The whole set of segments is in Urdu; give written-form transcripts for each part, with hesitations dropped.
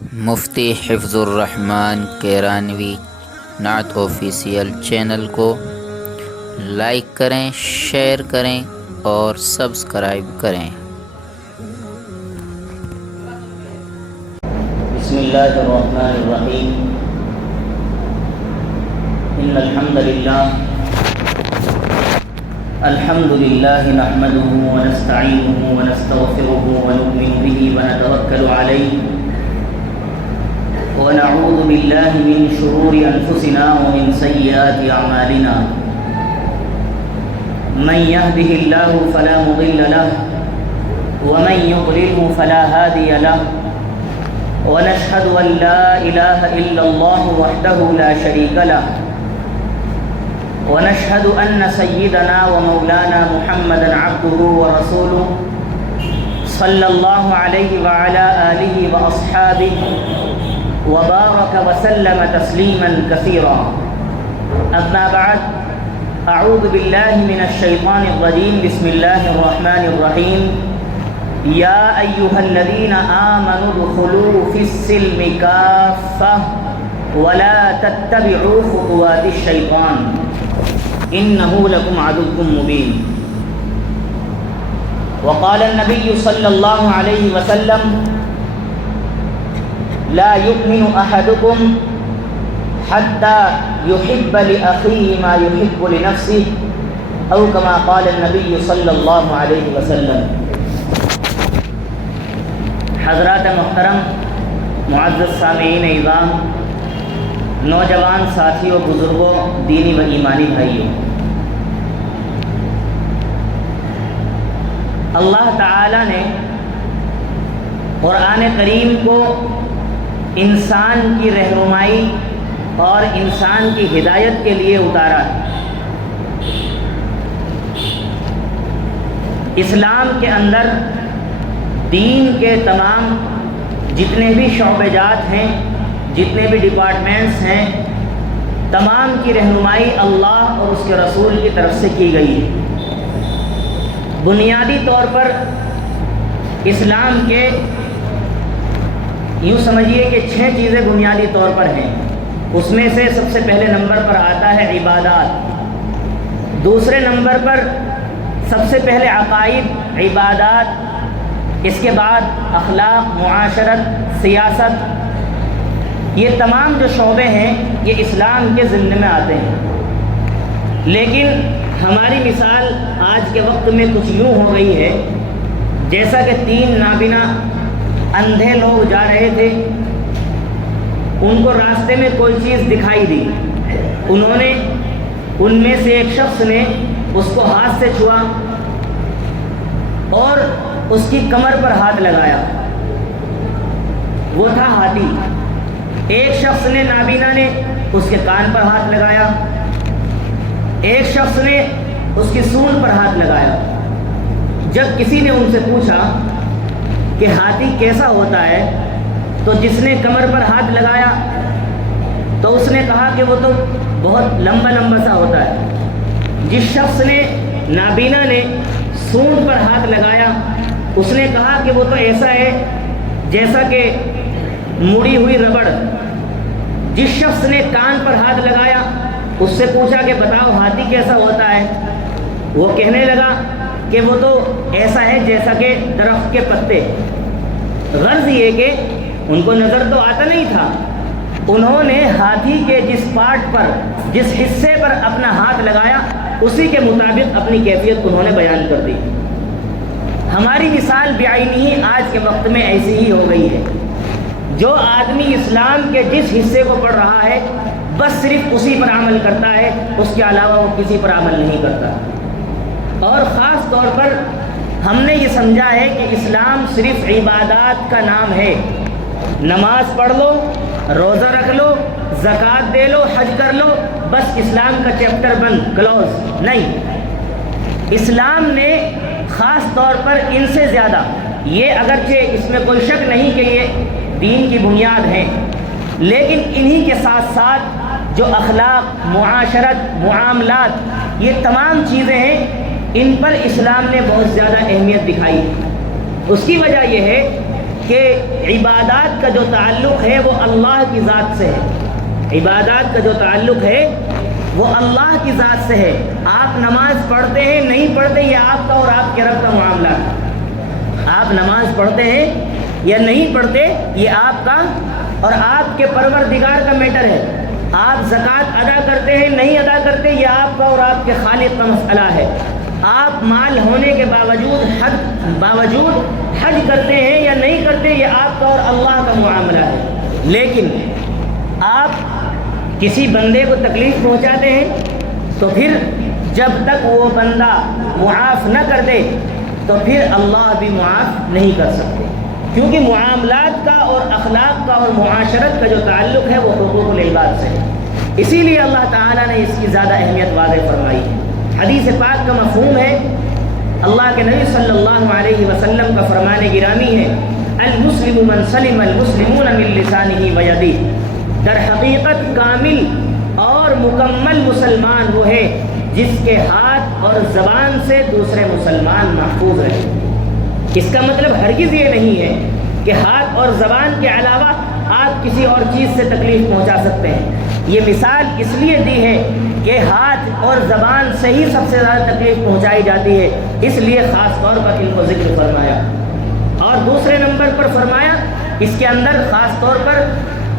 مفتی حفظ الرحمن کیرانوی نعت آفیشیل چینل کو لائک کریں، شیئر کریں اور سبسکرائب کریں۔ بسم اللہ الرحمن الرحیم۔ ان الحمد للہ نحمده ونستعینه ونستغفره ونؤمن به ونتوکل علیہ ونعوذ باللہ من شرور انفسنا ومن سیئات اعمالنا، من يهده الله فلا مضل له ومن يضلله فلا هادي له، ونشهد أن لا إله إلا الله وحده لا شريك له، ونشهد أن سيدنا ومولانا محمدا عبده ورسوله صلى الله عليه وعلى آله وأصحابه وبارك وسلم تسليما كثيرا، أما بعد، أعوذ بالله من الشيطان الرجيم، بسم الله الرحمن الرحيم، يا أيها الذين آمنوا ادخلوا في السلم كافة ولا تتبعوا خطوات الشيطان إنه لكم عدو مبين۔ وقال النبي صلى الله عليه وسلم لا يؤمن أحدكم حتى يحب لأخيه ما يحب لنفسه أو كما قال النبي صلى الله عليه وسلم۔ حضرات محترم، معزز سامعین اعظام، نوجوان ساتھیوں، بزرگوں، دینی و ایمانی بھائیوں، اللہ تعالی نے قرآن کریم کو انسان کی رہنمائی اور انسان کی ہدایت کے لیے اتارا ہے۔ اسلام کے اندر دین کے تمام جتنے بھی شعبے جات ہیں، جتنے بھی ڈپارٹمنٹس ہیں، تمام کی رہنمائی اللہ اور اس کے رسول کی طرف سے کی گئی ہے۔ بنیادی طور پر اسلام کے یوں سمجھیے کہ 6 چیزیں بنیادی طور پر ہیں۔ اس میں سے سب سے پہلے نمبر پر آتا ہے عبادات، دوسرے نمبر پر سب سے پہلے عقائد، عبادات، اس کے بعد اخلاق، معاشرت، سیاست۔ یہ تمام جو شعبے ہیں یہ اسلام کے ضمن میں آتے ہیں، لیکن ہماری مثال آج کے وقت میں کچھ یوں ہو گئی ہے جیسا کہ 3 نابینا اندھے لوگ جا رہے تھے، ان کو راستے میں کوئی چیز دکھائی دی، انہوں نے ان میں سے ایک شخص نے اس کو ہاتھ سے چھوا اور اس کی کمر پر ہاتھ لگایا، وہ تھا ہاتھی۔ ایک شخص نے، نابینا نے، اس کے کان پر ہاتھ لگایا، ایک شخص نے اس کی سونڈ پر ہاتھ لگایا۔ جب کسی نے ان سے پوچھا کہ ہاتھی کیسا ہوتا ہے تو جس نے کمر پر ہاتھ لگایا تو اس نے کہا کہ وہ تو بہت لمبا لمبا سا ہوتا ہے۔ جس شخص نے، نابینا نے، سونڈ پر ہاتھ لگایا اس نے کہا کہ وہ تو ایسا ہے جیسا کہ مڑی ہوئی ربڑ۔ جس شخص نے کان پر ہاتھ لگایا اس سے پوچھا کہ بتاؤ ہاتھی کیسا ہوتا ہے، وہ کہنے لگا کہ وہ تو ایسا ہے جیسا کہ درخت کے پتے۔ غرض یہ کہ ان کو نظر تو آتا نہیں تھا، انہوں نے ہاتھی کے جس پارٹ پر، جس حصے پر اپنا ہاتھ لگایا اسی کے مطابق اپنی کیفیت انہوں نے بیان کر دی۔ ہماری مثال بعینی آج کے وقت میں ایسی ہی ہو گئی ہے۔ جو آدمی اسلام کے جس حصے کو پڑھ رہا ہے بس صرف اسی پر عمل کرتا ہے، اس کے علاوہ وہ کسی پر عمل نہیں کرتا۔ اور خاص طور پر ہم نے یہ سمجھا ہے کہ اسلام صرف عبادات کا نام ہے، نماز پڑھ لو، روزہ رکھ لو، زکوٰۃ دے لو، حج کر لو، بس اسلام کا چیپٹر بند، کلوز نہیں۔ اسلام نے خاص طور پر ان سے زیادہ، یہ اگرچہ اس میں کوئی شک نہیں کہ یہ دین کی بنیاد ہیں، لیکن انہی کے ساتھ ساتھ جو اخلاق، معاشرت، معاملات، یہ تمام چیزیں ہیں، ان پر اسلام نے بہت زیادہ اہمیت دکھائی ہے۔ اس کی وجہ یہ ہے کہ عبادات کا جو تعلق ہے وہ اللہ کی ذات سے ہے، عبادات کا جو تعلق ہے وہ اللہ کی ذات سے ہے۔ آپ نماز پڑھتے ہیں نہیں پڑھتے یہ آپ کا اور آپ کے رب کا معاملہ ہے، آپ نماز پڑھتے ہیں یا نہیں پڑھتے یہ آپ کا اور آپ کے پروردگار کا میٹر ہے، آپ زکوٰۃ ادا کرتے ہیں نہیں ادا کرتے یہ آپ کا اور آپ کے خالق کا مسئلہ ہے، آپ مال ہونے کے باوجود حج کرتے ہیں یا نہیں کرتے یہ آپ کا اور اللہ کا معاملہ ہے۔ لیکن آپ کسی بندے کو تکلیف پہنچاتے ہیں تو پھر جب تک وہ بندہ معاف نہ کر دے تو پھر اللہ بھی معاف نہیں کر سکتے، کیونکہ معاملات کا اور اخلاق کا اور معاشرت کا جو تعلق ہے وہ حقوق العباد سے ہے۔ اسی لیے اللہ تعالیٰ نے اس کی زیادہ اہمیت واضح فرمائی ہے۔ حدیث پاک کا مفہوم ہے، اللہ کے نبی صلی اللہ علیہ وسلم کا فرمان گرامی ہے، المسلم من سلم المسلمون من لسانہ ویدہ، در حقیقت کامل اور مکمل مسلمان وہ ہے جس کے ہاتھ اور زبان سے دوسرے مسلمان محفوظ رہے۔ اس کا مطلب ہرگز یہ نہیں ہے کہ ہاتھ اور زبان کے علاوہ آپ کسی اور چیز سے تکلیف پہنچا سکتے ہیں۔ یہ مثال اس لیے دی ہے کہ ہاتھ اور زبان سے ہی سب سے زیادہ تکلیف پہنچائی جاتی ہے، اس لیے خاص طور پر ان کو ذکر فرمایا۔ اور دوسرے نمبر پر فرمایا اس کے اندر خاص طور پر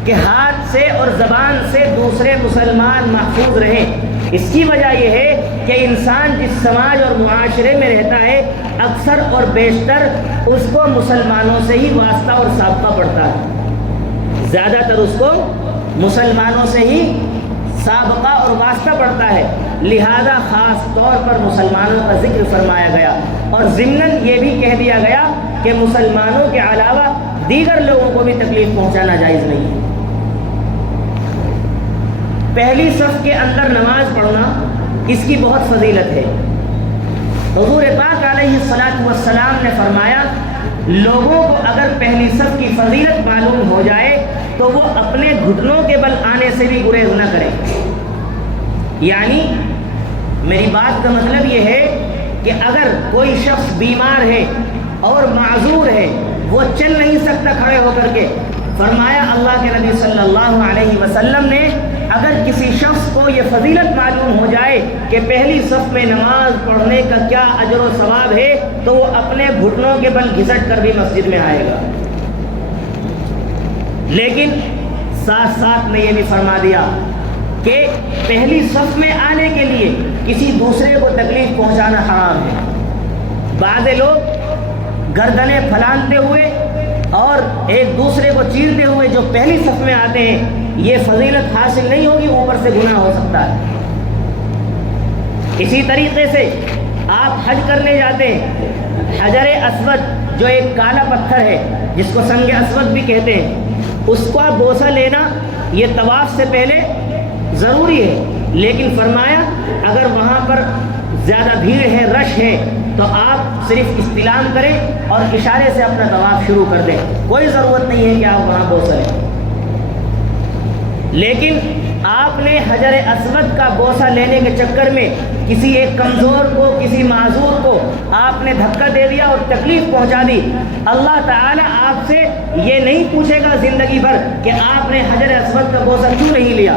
کہ ہاتھ سے اور زبان سے دوسرے مسلمان محفوظ رہیں۔ اس کی وجہ یہ ہے کہ انسان جس سماج اور معاشرے میں رہتا ہے اکثر اور بیشتر اس کو مسلمانوں سے ہی واسطہ اور سابقہ پڑتا ہے، زیادہ تر اس کو مسلمانوں سے ہی سابقہ اور واسطہ پڑتا ہے، لہذا خاص طور پر مسلمانوں کا ذکر فرمایا گیا اور ضمناً یہ بھی کہہ دیا گیا کہ مسلمانوں کے علاوہ دیگر لوگوں کو بھی تکلیف پہنچانا جائز نہیں ہے۔ پہلی صف کے اندر نماز پڑھنا اس کی بہت فضیلت ہے۔ حضور پاک علیہ الصلاۃ والسلام نے فرمایا لوگوں کو اگر پہلی صف کی فضیلت معلوم ہو جائے تو وہ اپنے گھٹنوں کے بل آنے سے بھی گریز نہ کریں۔ یعنی میری بات کا مطلب یہ ہے کہ اگر کوئی شخص بیمار ہے اور معذور ہے، وہ چل نہیں سکتا کھڑے ہو کر کے، فرمایا اللہ کے نبی صلی اللہ علیہ وسلم نے اگر کسی شخص کو یہ فضیلت معلوم ہو جائے کہ پہلی صف میں نماز پڑھنے کا کیا اجر و ثواب ہے تو وہ اپنے گھٹنوں کے بل گھسٹ کر بھی مسجد میں آئے گا۔ لیکن ساتھ ساتھ میں یہ بھی فرما دیا کہ پہلی صف میں آنے کے لیے کسی دوسرے کو تکلیف پہنچانا حرام ہے۔ بعض لوگ گردنیں پھلانتے ہوئے اور ایک دوسرے کو چیرتے ہوئے جو پہلی صف میں آتے ہیں یہ فضیلت حاصل نہیں ہوگی، اوپر سے گناہ ہو سکتا ہے۔ اسی طریقے سے آپ حج کرنے جاتے ہیں، حجر اسود جو ایک کالا پتھر ہے جس کو سنگ اسود بھی کہتے ہیں، اس کا بوسہ لینا یہ طواف سے پہلے ضروری ہے، لیکن فرمایا اگر وہاں پر زیادہ بھیڑ ہے، رش ہے، تو آپ صرف استلام کریں اور اشارے سے اپنا طواف شروع کر دیں، کوئی ضرورت نہیں ہے کہ آپ وہاں بوسہ لیں۔ لیکن آپ نے حجر اسود کا بوسہ لینے کے چکر میں کسی ایک کمزور کو، کسی معذور کو آپ نے دھکا دے دیا اور تکلیف پہنچا دی، اللہ تعالیٰ آپ سے یہ نہیں پوچھے گا زندگی بھر کہ آپ نے حجر اسود کا بوسہ کیوں نہیں لیا،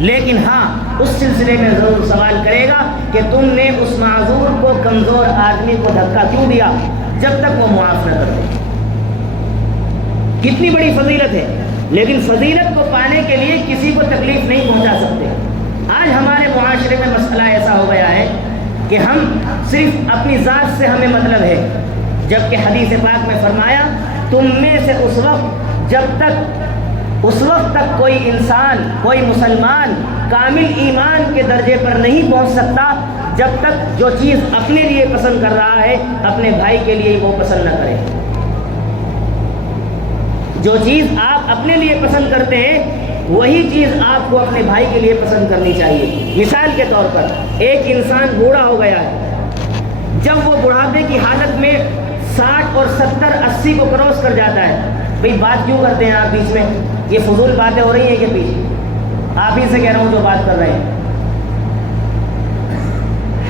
لیکن ہاں اس سلسلے میں ضرور سوال کرے گا کہ تم نے اس معذور کو، کمزور آدمی کو دھکا کیوں دیا، جب تک وہ معاف نہ کر دے۔ کتنی بڑی فضیلت ہے، لیکن فضیلت کو پانے کے لیے کسی کو تکلیف نہیں پہنچا سکتے۔ آج ہمارے معاشرے میں مسئلہ ایسا ہو گیا ہے کہ ہم صرف اپنی ذات سے ہمیں مطلب ہے، جبکہ حدیث پاک میں فرمایا تم میں سے اس وقت تک کوئی انسان، کوئی مسلمان کامل ایمان کے درجے پر نہیں پہنچ سکتا جب تک جو چیز اپنے لیے پسند کر رہا ہے اپنے بھائی کے لیے وہ پسند نہ کرے۔ جو چیز آپ اپنے لیے پسند کرتے ہیں وہی چیز آپ کو اپنے بھائی کے لیے پسند کرنی چاہیے۔ مثال کے طور پر ایک انسان بوڑھا ہو گیا ہے، جب وہ بڑھاپے کی حالت میں 60 اور 70 80 کو کراس کر جاتا ہے، بھئی بات کیوں کرتے ہیں آپ بیچ میں؟ یہ فضول باتیں ہو رہی ہیں کہ پیچھے آپ ہی سے کہہ رہا ہوں جو بات کر رہے ہیں،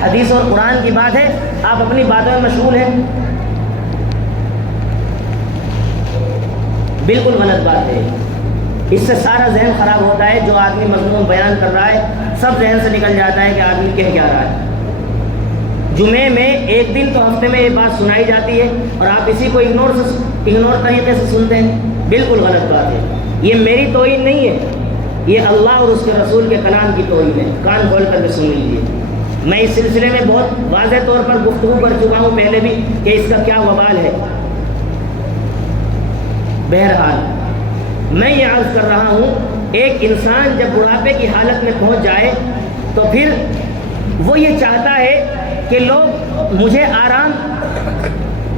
حدیث اور قرآن کی بات ہے، آپ اپنی باتوں میں مشغول ہیں۔ بالکل غلط بات ہے. اس سے سارا ذہن خراب ہوتا ہے. جو آدمی مضمون بیان کر رہا ہے سب ذہن سے نکل جاتا ہے کہ آدمی کہہ کیا رہا ہے. جمعے میں ایک دن تو ہفتے میں یہ بات سنائی جاتی ہے اور آپ اسی کو اگنور طریقے سے سنتے ہیں. بالکل غلط بات ہے. یہ میری توہین نہیں ہے, یہ اللہ اور اس کے رسول کے کلام کی توہین ہے. کان کھول کر کے سن لیجیے. میں اس سلسلے میں بہت واضح طور پر گفتگو کر چکا ہوں پہلے بھی کہ اس کا کیا وبال ہے. بہرحال میں یہ عرض کر رہا ہوں, ایک انسان جب بڑھاپے کی حالت میں پہنچ جائے تو پھر وہ یہ چاہتا ہے کہ لوگ مجھے آرام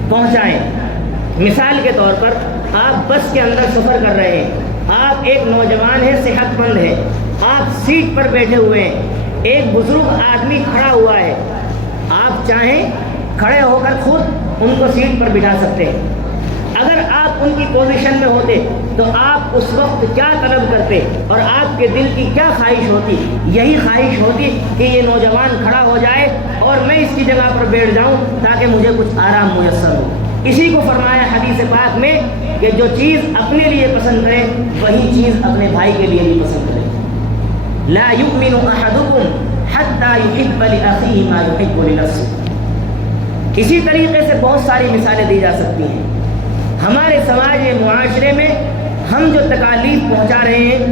پہنچائیں. مثال کے طور پر آپ بس کے اندر سفر کر رہے ہیں, آپ ایک نوجوان ہیں, صحت مند ہے, آپ سیٹ پر بیٹھے ہوئے ہیں, ایک بزرگ آدمی کھڑا ہوا ہے, آپ چاہیں کھڑے ہو کر خود ان کو سیٹ پر بٹھا سکتے ہیں. اگر آپ ان کی پوزیشن میں ہوتے تو آپ اس وقت کیا طلب کرتے اور آپ کے دل کی کیا خواہش ہوتی؟ یہی خواہش ہوتی کہ یہ نوجوان کھڑا ہو جائے اور میں اس کی جگہ پر بیٹھ جاؤں تاکہ مجھے کچھ آرام میسر ہو. اسی کو فرمایا حدیث پاک میں کہ جو چیز اپنے لیے پسند کرے وہی چیز اپنے بھائی کے لیے بھی پسند کرے. لا یؤمن احدکم حتی یحب لاخیہ ما یحب لنفسہ. اسی طریقے سے بہت ساری مثالیں دی جا سکتی ہیں. ہمارے سماج معاشرے میں ہم جو تکالیف پہنچا رہے ہیں,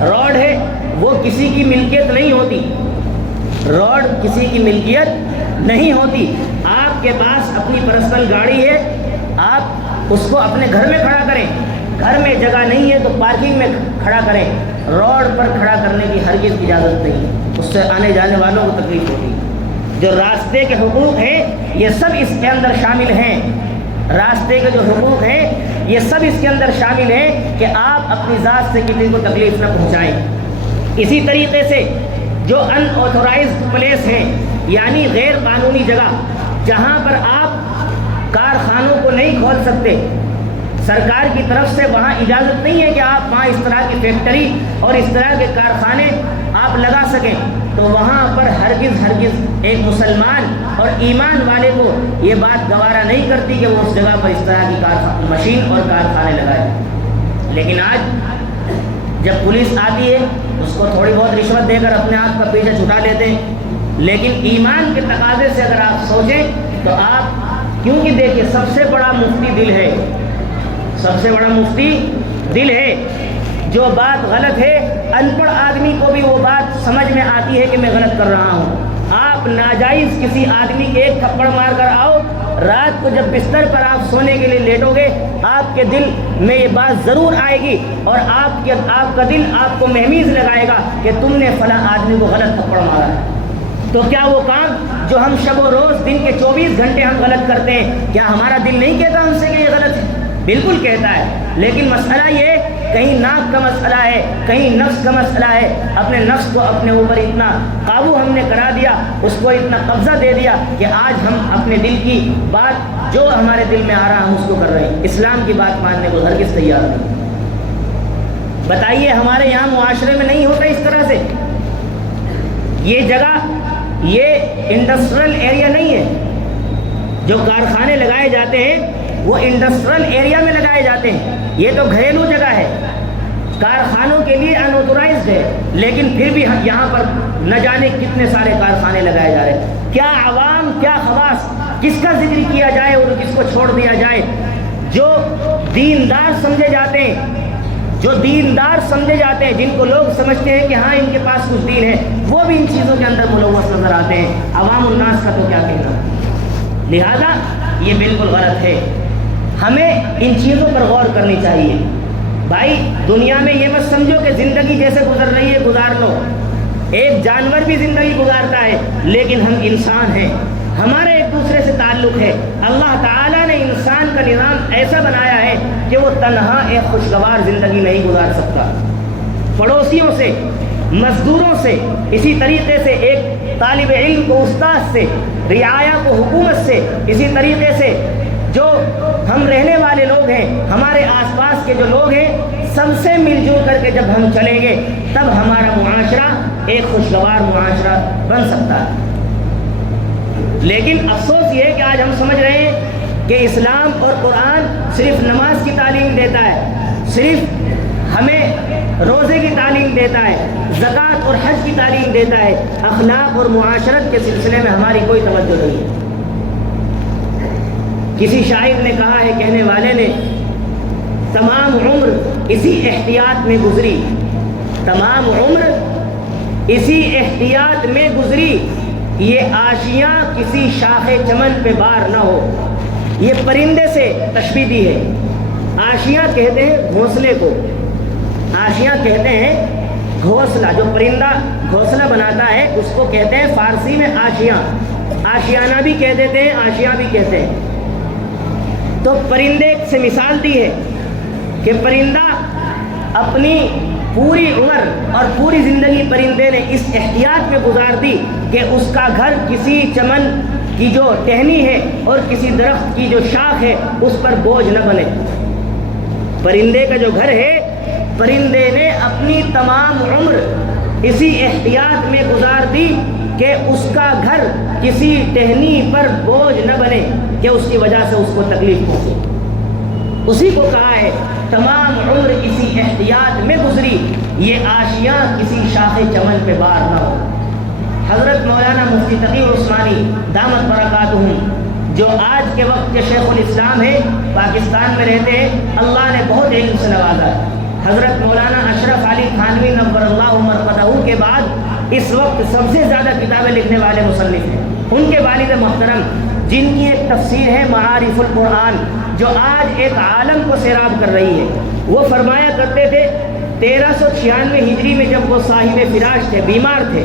روڈ ہے وہ کسی کی ملکیت نہیں ہوتی, روڈ کسی کی ملکیت نہیں ہوتی. آپ کے پاس اپنی پرسنل گاڑی ہے, آپ اس کو اپنے گھر میں کھڑا کریں, گھر میں جگہ نہیں ہے تو پارکنگ میں کھڑا کریں. روڈ پر کھڑا کرنے کی ہرگز اجازت نہیں, اس سے آنے جانے والوں کو تکلیف ہوگی. جو راستے کے حقوق ہیں یہ سب اس کے اندر شامل ہیں, راستے کے جو حقوق ہیں یہ سب اس کے اندر شامل ہیں کہ آپ اپنی ذات سے کسی کو تکلیف نہ پہنچائیں. اسی طریقے سے جو ان آتھورائزڈ پلیس ہیں یعنی غیر قانونی جگہ جہاں پر آپ کارخانوں کو نہیں کھول سکتے, سرکار کی طرف سے وہاں اجازت نہیں ہے کہ آپ وہاں اس طرح کی فیکٹری اور اس طرح کے کارخانے آپ لگا سکیں, تو وہاں پر ہرگز ایک مسلمان اور ایمان والے کو یہ بات گوارا نہیں کرتی کہ وہ اس جگہ پر اس طرح کی مشین اور کارخانے لگائے. لیکن آج جب پولیس آتی ہے اس کو تھوڑی بہت رشوت دے کر اپنے آپ کا پیچھے چھٹا لیتے ہیں. لیکن ایمان کے تقاضے سے اگر آپ سوچیں تو آپ, کیونکہ دیکھیے سب سے بڑا مفتی دل ہے, سب سے بڑا مفتی دل ہے. جو بات غلط ہے ان پڑھ آدمی کو بھی وہ بات سمجھ میں آتی ہے کہ میں غلط کر رہا ہوں. آپ ناجائز کسی آدمی کے ایک تھپڑ مار کر آؤ, رات کو جب بستر پر آپ سونے کے لیے لیٹو گے آپ کے دل میں یہ بات ضرور آئے گی اور آپ کا دل آپ کو مہمیز لگائے گا کہ تم نے فلاں آدمی کو غلط تھپڑ مارا ہے. تو کیا وہ کام جو ہم شب و روز دن کے 24 گھنٹے ہم غلط کرتے ہیں, کیا ہمارا دل نہیں کہتا ہم سے کہ یہ غلط ہے؟ بالکل کہتا ہے. لیکن مسئلہ یہ کہیں ناک کا مسئلہ ہے, کہیں نفس کا مسئلہ ہے. اپنے نفس کو اپنے اوپر اتنا قابو ہم نے کرا دیا, اس کو اتنا قبضہ دے دیا کہ آج ہم اپنے دل کی بات جو ہمارے دل میں آ رہا ہم اس کو کر رہے ہیں. اسلام کی بات ماننے کو ہرگز تیار نہیں. بتائیے ہمارے یہاں معاشرے میں نہیں ہوتا اس طرح سے. یہ جگہ یہ انڈسٹریل ایریا نہیں ہے. جو کارخانے لگائے جاتے ہیں وہ انڈسٹریل ایریا میں لگائے جاتے ہیں. یہ تو گھریلو جگہ ہے, کارخانوں کے لیے انآتورائزڈ ہے, لیکن پھر بھی یہاں پر نہ جانے کتنے سارے کارخانے لگائے جا رہے ہیں. کیا عوام, کیا خواص, کس کا ذکر کیا جائے اور کس کو چھوڑ دیا جائے؟ جو دیندار سمجھے جاتے ہیں, جو دیندار سمجھے جاتے ہیں, جن کو لوگ سمجھتے ہیں کہ ہاں ان کے پاس کچھ دین ہے, وہ بھی ان چیزوں کے اندر ملوث نظر آتے ہیں. عوام الناس کا تو کیا کہنا. لہذا یہ بالکل غلط ہے. ہمیں ان چیزوں پر غور کرنی چاہیے. بھائی دنیا میں یہ مت سمجھو کہ زندگی جیسے گزر رہی ہے گزار لو. ایک جانور بھی زندگی گزارتا ہے, لیکن ہم انسان ہیں, ہمارا ایک دوسرے سے تعلق ہے. اللہ تعالیٰ نے انسان کا نظام ایسا بنایا ہے کہ وہ تنہا ایک خوشگوار زندگی نہیں گزار سکتا. پڑوسیوں سے, مزدوروں سے, اسی طریقے سے ایک طالب علم کو استاد سے, رعایا کو حکومت سے, اسی طریقے سے جو ہم رہنے والے لوگ ہیں, ہمارے آس پاس کے جو لوگ ہیں, سب سے مل جل کر کے جب ہم چلیں گے تب ہمارا معاشرہ ایک خوشگوار معاشرہ بن سکتا ہے. لیکن افسوس یہ ہے کہ آج ہم سمجھ رہے ہیں کہ اسلام اور قرآن صرف نماز کی تعلیم دیتا ہے, صرف ہمیں روزے کی تعلیم دیتا ہے، زکوٰۃ اور حج کی تعلیم دیتا ہے، اخلاق اور معاشرت کے سلسلے میں ہماری کوئی توجہ نہیں ہے۔ کسی شاعر نے کہا ہے، کہنے والے نے، تمام عمر اسی احتیاط میں گزری، تمام عمر اسی احتیاط میں گزری، یہ آشیاں کسی شاخ چمن پہ بار نہ ہو۔ یہ پرندے سے تشبیہ دی ہے۔ آشیاں کہتے ہیں گھونسلے کو، آشیاں کہتے ہیں گھونسلہ، جو پرندہ گھونسلہ بناتا ہے اس کو کہتے ہیں فارسی میں آشیاں، آشیانہ بھی کہہ دیتے ہیں، آشیاں بھی کہتے ہیں۔ تو پرندے سے مثال دی ہے کہ پرندہ اپنی پوری عمر اور پوری زندگی پرندے نے اس احتیاط میں گزار دی کہ اس کا گھر کسی چمن کی جو ٹہنی ہے اور کسی درخت کی جو شاخ ہے اس پر بوجھ نہ بنے۔ پرندے کا جو گھر ہے، پرندے نے اپنی تمام عمر اسی احتیاط میں گزار دی کہ اس کا گھر کسی ٹہنی پر بوجھ نہ بنے کہ اس کی وجہ سے اس کو تکلیف پہنچے۔ اسی کو کہا ہے تمام عمر اسی احتیاط میں گزری، یہ آشیاں کسی شاخ چمن پہ بار نہ ہو۔ حضرت مولانا مفتی تقی عثمانی دامت برکاتہم، جو آج کے وقت کے شیخ الاسلام ہے، پاکستان میں رہتے ہیں، اللہ نے بہت علم سے نوازا ہے۔ حضرت مولانا اشرف علی تھانوی نور اللہ مرقدہ کے بعد اس وقت سب سے زیادہ کتابیں لکھنے والے مصنف ہیں۔ ان کے والد محترم، جن کی ایک تفسیر ہے معارف القرآن، جو آج ایک عالم کو سیراب کر رہی ہے، وہ فرمایا کرتے تھے 1396 ہجری میں جب وہ صاحب فراش تھے، بیمار تھے،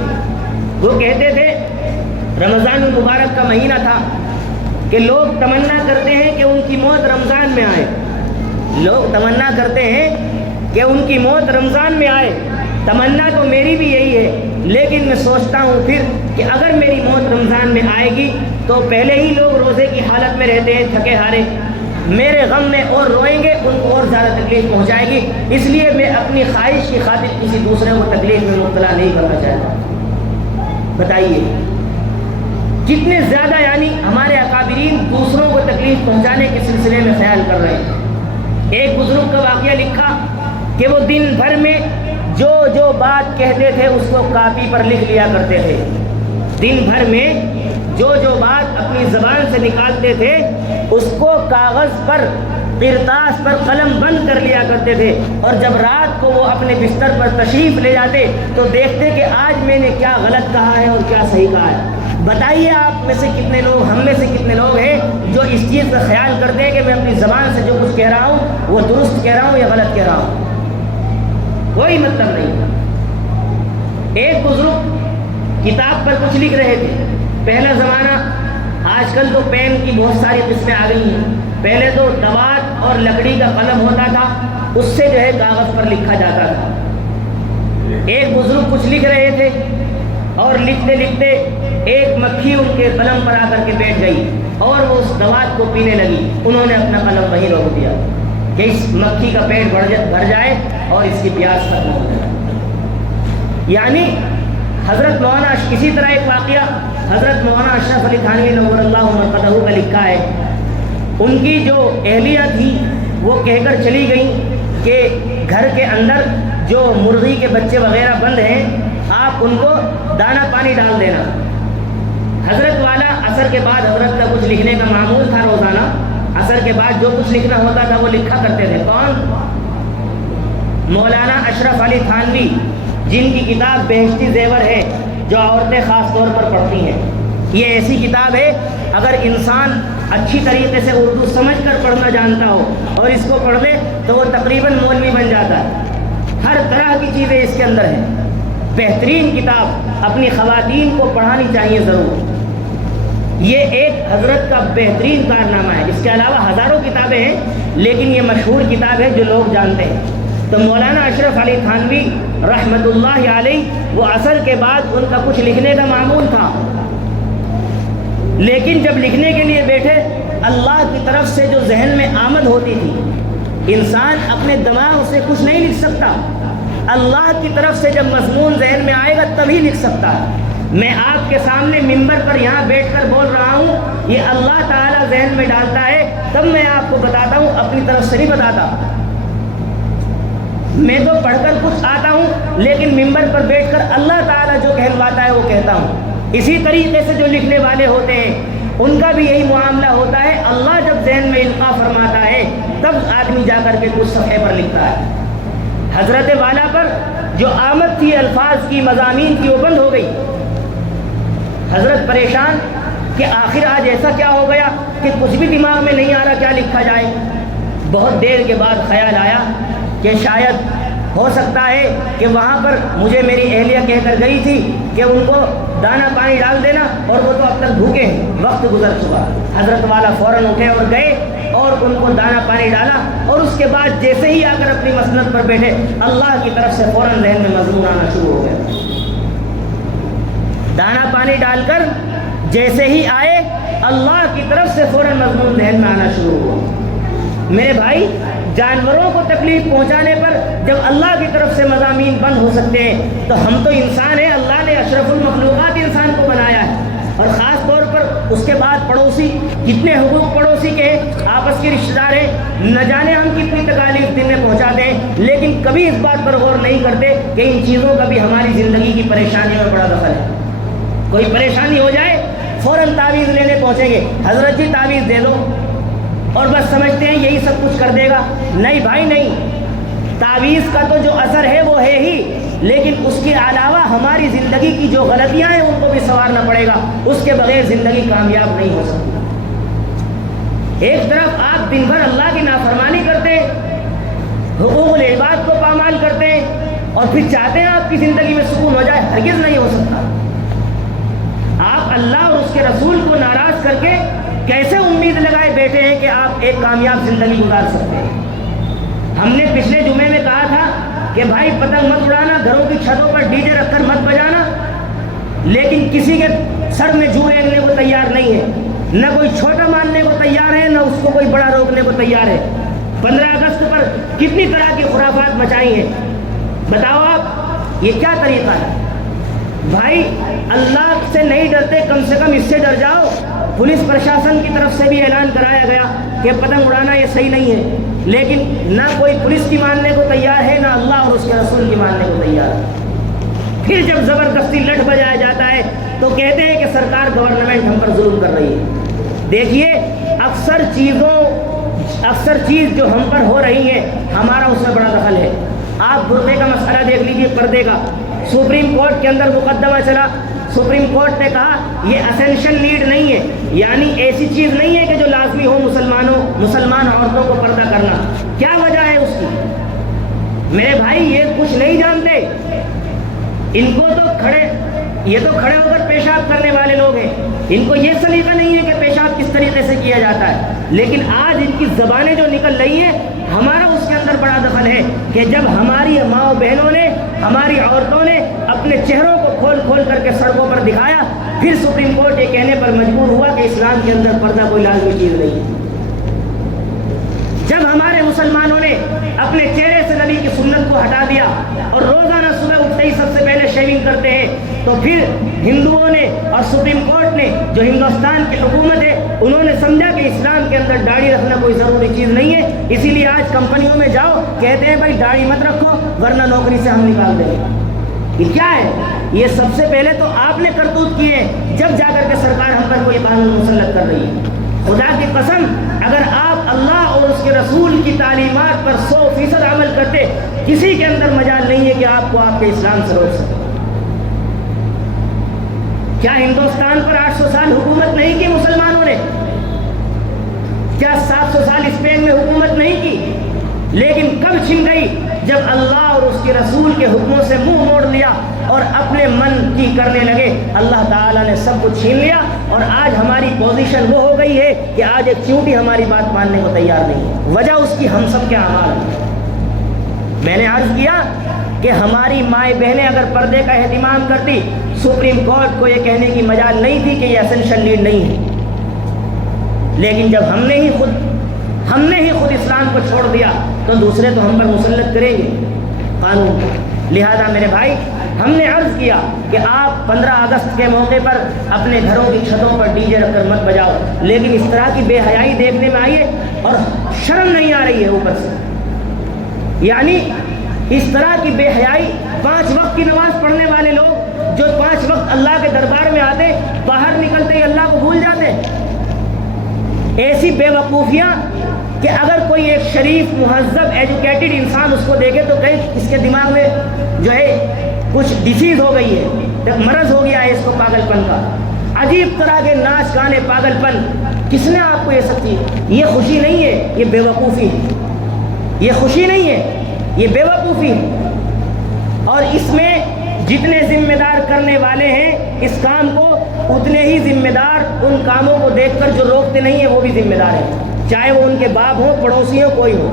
وہ کہتے تھے رمضان المبارک کا مہینہ تھا کہ لوگ تمنا کرتے ہیں کہ ان کی موت رمضان میں آئے، لوگ تمنا کرتے ہیں کہ ان کی موت رمضان میں آئے۔ تمنا تو میری بھی یہی ہے، لیکن میں سوچتا ہوں پھر کہ اگر میری موت رمضان میں آئے گی تو پہلے ہی لوگ روزے کی حالت میں رہتے ہیں، تھکے ہارے، میرے غم میں اور روئیں گے، ان کو اور زیادہ تکلیف پہنچائے گی، اس لیے میں اپنی خواہش کی خاطر کسی دوسرے کو تکلیف میں مبتلا نہیں کرنا چاہتا۔ بتائیے کتنے زیادہ یعنی ہمارے اکابرین دوسروں کو تکلیف پہنچانے کے سلسلے میں خیال کر رہے ہیں۔ ایک بزرگ کا واقعہ لکھا کہ وہ دن بھر میں جو جو بات کہتے تھے اس کو کاپی پر لکھ لیا کرتے تھے، دن بھر میں جو جو بات اپنی زبان سے نکالتے تھے اس کو کاغذ پر، کرتاس پر قلم بند کر لیا کرتے تھے، اور جب رات کو وہ اپنے بستر پر تشریف لے جاتے تو دیکھتے کہ آج میں نے کیا غلط کہا ہے اور کیا صحیح کہا ہے۔ بتائیے آپ میں سے کتنے لوگ، ہم میں سے کتنے لوگ ہیں جو اس چیز کا خیال کرتے ہیں کہ میں اپنی زبان سے جو کچھ کہہ رہا ہوں وہ درست کہہ رہا ہوں یا غلط کہہ رہا ہوں؟ کوئی مطلب نہیں۔ ایک بزرگ کتاب پر کچھ لکھ رہے تھے، پہلا زمانہ، آج کل تو پین کی بہت ساری قسمیں آ گئی ہیں، پہلے تو دوات اور لکڑی کا قلم ہوتا تھا، اس سے جو ہے کاغذ پر لکھا جاتا تھا۔ ایک بزرگ کچھ لکھ رہے تھے اور لکھتے لکھتے ایک مکھی ان کے قلم پر آ کر کے بیٹھ گئی اور وہ اس دوات کو پینے لگی۔ انہوں نے اپنا قلم وہیں روک دیا کہ اس مکھی کا پیٹ بھر جائے اور اس کی پیاس ختم ہو جائے۔ یعنی حضرت مولانا، اسی طرح ایک واقعہ حضرت مولانا اشرف علی تھانوی نور اللہ مرقدہ کا لکھا ہے۔ ان کی جو اہلیہ تھی وہ کہہ کر چلی گئیں کہ گھر کے اندر جو مرغی کے بچے وغیرہ بند ہیں آپ ان کو دانہ پانی ڈال دینا۔ حضرت والا عصر کے بعد، حضرت کا کچھ لکھنے کا معمول تھا روزانہ، عصر کے بعد جو کچھ لکھنا ہوتا تھا وہ لکھا کرتے تھے۔ کون؟ مولانا اشرف علی تھانوی، جن کی کتاب بہشتی زیور ہے، جو عورتیں خاص طور پر پڑھتی ہیں۔ یہ ایسی کتاب ہے اگر انسان اچھی طریقے سے اردو سمجھ کر پڑھنا جانتا ہو اور اس کو پڑھ لے تو وہ تقریباً مولوی بن جاتا ہے۔ ہر طرح کی چیزیں اس کے اندر ہیں۔ بہترین کتاب، اپنی خواتین کو پڑھانی چاہیے ضرور۔ یہ ایک حضرت کا بہترین کارنامہ ہے۔ اس کے علاوہ ہزاروں کتابیں ہیں لیکن یہ مشہور کتاب ہے جو لوگ جانتے ہیں۔ تو مولانا اشرف علی تھانوی رحمۃ اللہ علیہ، وہ عصر کے بعد ان کا کچھ لکھنے کا معمول تھا، لیکن جب لکھنے کے لیے بیٹھے اللہ کی طرف سے جو ذہن میں آمد ہوتی تھی، انسان اپنے دماغ سے کچھ نہیں لکھ سکتا، اللہ کی طرف سے جب مضمون ذہن میں آئے گا تبھی لکھ سکتا ہے۔ میں آپ کے سامنے منبر پر یہاں بیٹھ کر بول رہا ہوں، یہ اللہ تعالیٰ ذہن میں ڈالتا ہے تب میں آپ کو بتاتا ہوں، اپنی طرف سے نہیں بتاتا۔ میں تو پڑھ کر کچھ آتا ہوں لیکن ممبر پر بیٹھ کر اللہ تعالیٰ جو کہلواتا ہے وہ کہتا ہوں۔ اسی طریقے سے جو لکھنے والے ہوتے ہیں ان کا بھی یہی معاملہ ہوتا ہے، اللہ جب ذہن میں القاء فرماتا ہے تب آدمی جا کر کے کچھ صفحے پر لکھتا ہے۔ حضرت والا پر جو آمد تھی الفاظ کی، مضامین کی، وہ بند ہو گئی۔ حضرت پریشان کہ آخر آج ایسا کیا ہو گیا کہ کچھ بھی دماغ میں نہیں آ رہا کیا لکھا جائے۔ بہت دیر کے بعد خیال آیا کہ شاید ہو سکتا ہے کہ وہاں پر مجھے میری اہلیہ کہہ کر گئی تھی کہ ان کو دانا پانی ڈال دینا، اور وہ تو اب تک بھوکے ہیں، وقت گزر چکا۔ حضرت والا فوراً اٹھے اور گئے اور ان کو دانا پانی ڈالا، اور اس کے بعد جیسے ہی آ کر اپنی مسند پر بیٹھے اللہ کی طرف سے فوراً ذہن میں مضمون آنا شروع ہو گیا۔ دانا پانی ڈال کر جیسے ہی آئے اللہ کی طرف سے فوراً مضمون ذہن میں آنا شروع ہوا۔ میرے بھائی، جانوروں کو تکلیف پہنچانے پر جب اللہ کی طرف سے مضامین بند ہو سکتے ہیں تو ہم تو انسان ہیں، اللہ نے اشرف المخلوقات انسان کو بنایا ہے، اور خاص طور پر اس کے بعد پڑوسی، کتنے حقوق پڑوسی کے ہیں، آپس کے رشتہ دار ہیں، نہ جانے ہم کتنی تکالیف دن میں پہنچاتے ہیں، لیکن کبھی اس بات پر غور نہیں کرتے کہ ان چیزوں کا بھی ہماری زندگی کی پریشانیوں میں بڑا دخل ہے۔ کوئی پریشانی ہو جائے فوراً تعویذ لینے پہنچیں گے، حضرت جی تعویذ دے دو، اور بس سمجھتے ہیں یہی سب کچھ کر دے گا۔ نہیں بھائی نہیں، تعویذ کا تو جو اثر ہے وہ ہے ہی، لیکن اس کے علاوہ ہماری زندگی کی جو غلطیاں ہیں ان کو بھی سنوارنا پڑے گا، اس کے بغیر زندگی کامیاب نہیں ہو سکتی۔ ایک طرف آپ دن بھر اللہ کی نافرمانی کرتے ہیں، حقوق العباد کو پامال کرتے ہیں، اور پھر چاہتے ہیں آپ کی زندگی میں سکون ہو جائے، ہرگز نہیں ہو سکتا۔ آپ اللہ اور اس کے رسول کو ناراض کر کے کیسے امید لگائے بیٹھے ہیں کہ آپ ایک کامیاب زندگی گزار سکتے ہیں؟ ہم نے پچھلے جمعے میں کہا تھا کہ بھائی پتنگ مت اڑانا، گھروں کی چھتوں پر ڈی جے رکھ کر مت بجانا، لیکن کسی کے سر میں جو رینگنے کو تیار نہیں ہے، نہ کوئی چھوٹا ماننے کو تیار ہے، نہ اس کو کوئی بڑا روکنے کو تیار ہے۔ 15 اگست پر کتنی طرح کی خرافات مچائی ہیں، بتاؤ آپ یہ کیا طریقہ ہے؟ بھائی اللہ سے نہیں ڈرتے، کم سے کم اس سے ڈر جاؤ۔ پولیس پرشاسن کی طرف سے بھی اعلان کرایا گیا کہ پتنگ اڑانا یہ صحیح نہیں ہے، لیکن نہ کوئی پولیس کی ماننے کو تیار ہے، نہ اللہ اور اس کے رسول کی ماننے کو تیار ہے۔ پھر جب زبردستی لٹ بجایا جاتا ہے تو کہتے ہیں کہ سرکار گورنمنٹ ہم پر ظلم کر رہی ہے۔ دیکھیے اکثر چیز جو ہم پر ہو رہی ہے ہمارا اس میں بڑا دخل ہے۔ آپ برقعے کا مسئلہ دیکھ لیجیے، پردے کا، سپریم کورٹ کے اندر مقدمہ چلا، سپریم کورٹ نے کہا یہ اسینشل نیڈ نہیں ہے، یعنی ایسی چیز نہیں ہے کہ جو لازمی ہو مسلمان عورتوں کو پردہ کرنا۔ کیا وجہ ہے اس کی؟ میرے بھائی یہ کچھ نہیں جانتے، ان کو تو یہ تو کھڑے ہو کر پیشاب کرنے والے لوگ ہیں، ان کو یہ سلیقہ نہیں ہے کہ پیشاب کس طریقے سے کیا جاتا ہے، لیکن آج ان کی زبانیں جو نکل رہی ہیں ہمارا اس کے اندر بڑا دخل ہے کہ جب ہماری ماں بہنوں نے، ہماری عورتوں نے اپنے چہروں کو کھول کھول کر کے سڑکوں پر دکھایا، پھر سپریم کورٹ یہ کہنے پر مجبور ہوا کہ اسلام کے اندر پردہ کوئی لازمی چیز نہیں ہے۔ جب ہمارے مسلمانوں نے اپنے چہرے سے نبی کی سنت کو ہٹا دیا اور روزانہ صبح اٹھتے ہی سب سے پہلے شیونگ کرتے ہیں، تو پھر ہندوؤں نے اور سپریم کورٹ نے جو ہندوستان کی حکومت ہے انہوں نے سمجھا کہ اسلام کے اندر داڑھی رکھنا کوئی ضروری چیز نہیں ہے، اسی لیے آج کمپنیوں میں جاؤ کہتے ہیں بھائی داڑھی مت رکھو ورنہ نوکری سے ہم نکال دیں گے۔ یہ کیا ہے؟ یہ سب سے پہلے تو آپ نے کرتوت کیے، جب جا کر کے سرکار ہم پر کوئی قانون مسلط کر رہی ہے۔ خدا کی قسم اگر آپ اللہ اور اس کے رسول کی تعلیمات پر 100% عمل کرتے، کسی کے اندر مجال نہیں ہے کہ آپ کو آپ کے اسلام سے روک سکے۔ کیا ہندوستان پر 800 سال حکومت نہیں کی مسلمانوں نے؟ کیا 700 سال اسپین میں حکومت نہیں کی؟ لیکن کب چھن گئی؟ جب اللہ اور اس کے رسول کے حکموں سے منہ موڑ لیا اور اپنے من کی کرنے لگے، اللہ تعالیٰ نے سب کچھ چھین لیا، اور آج ہماری پوزیشن وہ ہو گئی ہے کہ آج ایک چیونٹی ہماری بات ماننے کو تیار نہیں ہے۔ وجہ اس کی ہم سب کے اعمال ہیں۔ میں نے عرض کیا کہ ہماری مائیں بہنیں اگر پردے کا اہتمام کرتی، سپریم کورٹ کو یہ کہنے کی مجال نہیں تھی کہ یہ اسینشل نیڈ نہیں ہے، لیکن جب ہم نے ہی خود اسلام کو چھوڑ دیا تو دوسرے تو ہم پر مسلط کریں گے قانون۔ لہذا میرے بھائی ہم نے عرض کیا کہ آپ 15 اگست کے موقع پر اپنے گھروں کی چھتوں پر ڈی جے رکھ کر مت بجاؤ، لیکن اس طرح کی بے حیائی دیکھنے میں آئی ہے اور شرم نہیں آ رہی ہے اوپر سے، یعنی اس طرح کی بے حیائی 5 وقت کی نماز پڑھنے والے لوگ جو 5 وقت اللہ کے دربار میں آتے باہر نکلتے ہی اللہ کو بھول جاتے. ایسی بے وقوفیاں کہ اگر کوئی ایک شریف مہذب ایجوکیٹڈ انسان اس کو دیکھے تو کہیں اس کے دماغ میں جو ہے کچھ ڈیزیز ہو گئی ہے, مرض ہو گیا ہے اس کو پاگل پن کا. عجیب طرح کے ناچ گانے پاگل پن. کس نے آپ کو یہ سب چیز؟ یہ خوشی نہیں ہے, یہ بے وقوفی ہے. یہ خوشی نہیں ہے, یہ بے وقوفی ہے. اور اس میں جتنے ذمہ دار کرنے والے ہیں اس کام کو, اتنے ہی ذمہ دار ان کاموں کو دیکھ کر جو روکتے نہیں ہیں وہ بھی ذمہ دار ہیں, چاہے وہ ان کے باپ ہوں, پڑوسی ہوں, کوئی ہو.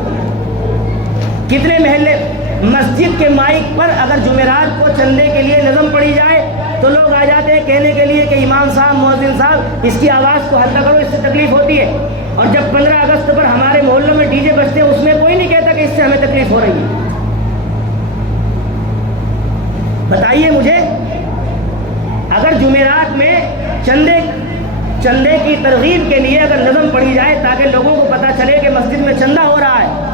کتنے محلے مسجد کے مائک پر اگر جمعرات کو چندے کے لیے نظم پڑھی جائے تو لوگ آ جاتے ہیں کہنے کے لیے کہ امام صاحب, مؤذن صاحب, اس کی آواز کو ہلکا کرو, اس سے تکلیف ہوتی ہے. اور جب 15 اگست پر ہمارے محلوں میں ڈی جے بجتے ہیں اس میں کوئی نہیں کہتا کہ اس سے ہمیں تکلیف ہو رہی ہے. بتائیے مجھے, اگر جمعرات میں چندے کی ترغیب کے لیے اگر نظم پڑھی جائے تاکہ لوگوں کو پتہ چلے کہ مسجد میں چندہ ہو رہا ہے,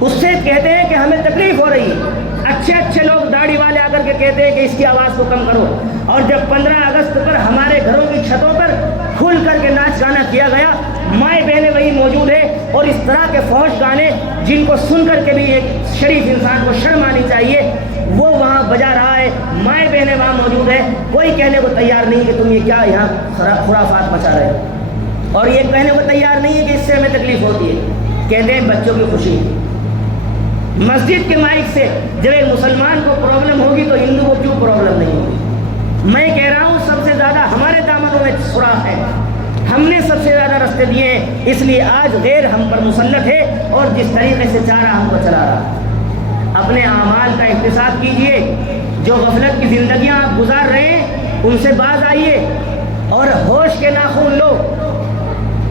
اس سے کہتے ہیں کہ ہمیں تکلیف ہو رہی ہے. اچھے لوگ داڑھی والے آ کر کے کہتے ہیں کہ اس کی آواز کو کم کرو. اور جب 15 اگست پر ہمارے گھروں کی چھتوں پر کھل کر کے ناچ گانا کیا گیا, مائیں بہنیں وہی موجود ہیں, اور اس طرح کے فحش گانے جن کو سن کر کے بھی ایک شریف انسان کو شرم آنی چاہیے وہ وہاں بجا رہا ہے, مائیں بہنیں وہاں موجود ہیں, کوئی کہنے کو تیار نہیں کہ تم یہ کیا یہاں خرافات مچا رہے ہو, اور یہ کہنے کو تیار نہیں ہے کہ اس سے ہمیں تکلیف ہوتی ہے. کہتے ہیں بچوں کی خوشی. مسجد کے مائک سے جب ایک مسلمان کو پرابلم ہوگی تو ہندو کو کیوں پرابلم نہیں ہوگی؟ میں کہہ رہا ہوں سب سے زیادہ ہمارے دامنوں میں سوراخ ہے, ہم نے سب سے زیادہ رستے دیے ہیں, اس لیے آج غیر ہم پر مسلط ہے اور جس طریقے سے چاہ رہا ہم کو چلا رہا. اپنے اعمال کا احتساب کیجئے, جو غفلت کی زندگیاں آپ گزار رہے ہیں ان سے باز آئیے اور ہوش کے ناخن لو,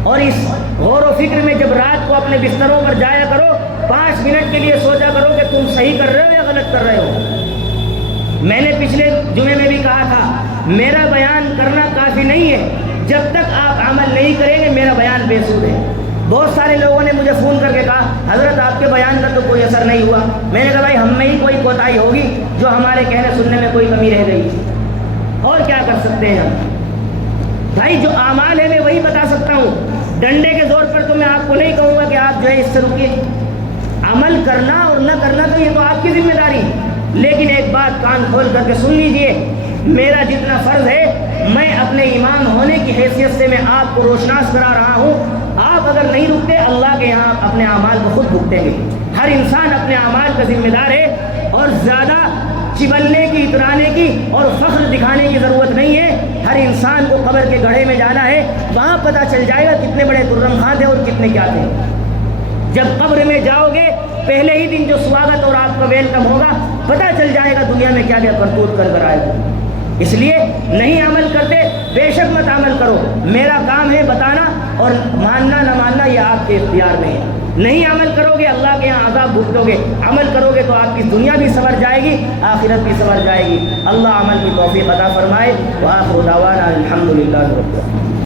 اور اس غور و فکر میں جب رات کو اپنے بستروں پر جایا کرو 5 منٹ کے لیے سوچا کرو کہ تم صحیح کر رہے ہو یا غلط کر رہے ہو. میں نے پچھلے جمعے میں بھی کہا تھا میرا بیان کرنا کافی نہیں ہے, جب تک آپ عمل نہیں کریں گے میرا بیان بے سود ہے. بہت سارے لوگوں نے مجھے فون کر کے کہا حضرت آپ کے بیان کا تو کوئی اثر نہیں ہوا. میں نے کہا بھائی ہم میں ہی کوئی کوتاہی ہوگی جو ہمارے کہنے سننے میں کوئی کمی رہ گئی, اور کیا کر سکتے ہیں ہم. بھائی جو اعمال ہے میں وہی بتا سکتا ہوں, ڈنڈے کے زور پر تو میں آپ کو نہیں کہوں گا کہ آپ جو ہے اس سے رکیے. عمل کرنا اور نہ کرنا تو یہ تو آپ کی ذمہ داری, لیکن ایک بات کان کھول کر کے سن لیجئے, میرا جتنا فرض ہے میں اپنے امام ہونے کی حیثیت سے میں آپ کو روشناس کرا رہا ہوں. آپ اگر نہیں رکتے اللہ کے یہاں اپنے اعمال کو خود بھگتیں گے. ہر انسان اپنے اعمال کا ذمہ دار ہے, اور زیادہ چبلنے کی, اترانے کی اور فخر دکھانے کی ضرورت نہیں ہے. ہر انسان کو قبر کے گڑھے میں جانا ہے, وہاں پتہ چل جائے گا کتنے بڑے خرم خاں تھے اور کتنے کیا تھے. جب قبر میں جاؤ گے پہلے ہی دن جو سواگت اور آپ کا ویلکم ہوگا پتہ چل جائے گا دنیا میں کیا کیا کرتوت کر آئے گا. اس لیے نہیں عمل کرتے بے شک مت عمل کرو, میرا کام ہے بتانا, اور ماننا نہ ماننا یہ آپ کے اختیار میں ہے. نہیں عمل کرو گے اللہ کے یہاں عذاب بھگتو گے, عمل کرو گے تو آپ کی دنیا بھی سنور جائے گی, آخرت بھی سنور جائے گی. اللہ عمل کی توفیق عطا فرمائے. وآخر دعوانا الحمدللہ رب العالمین.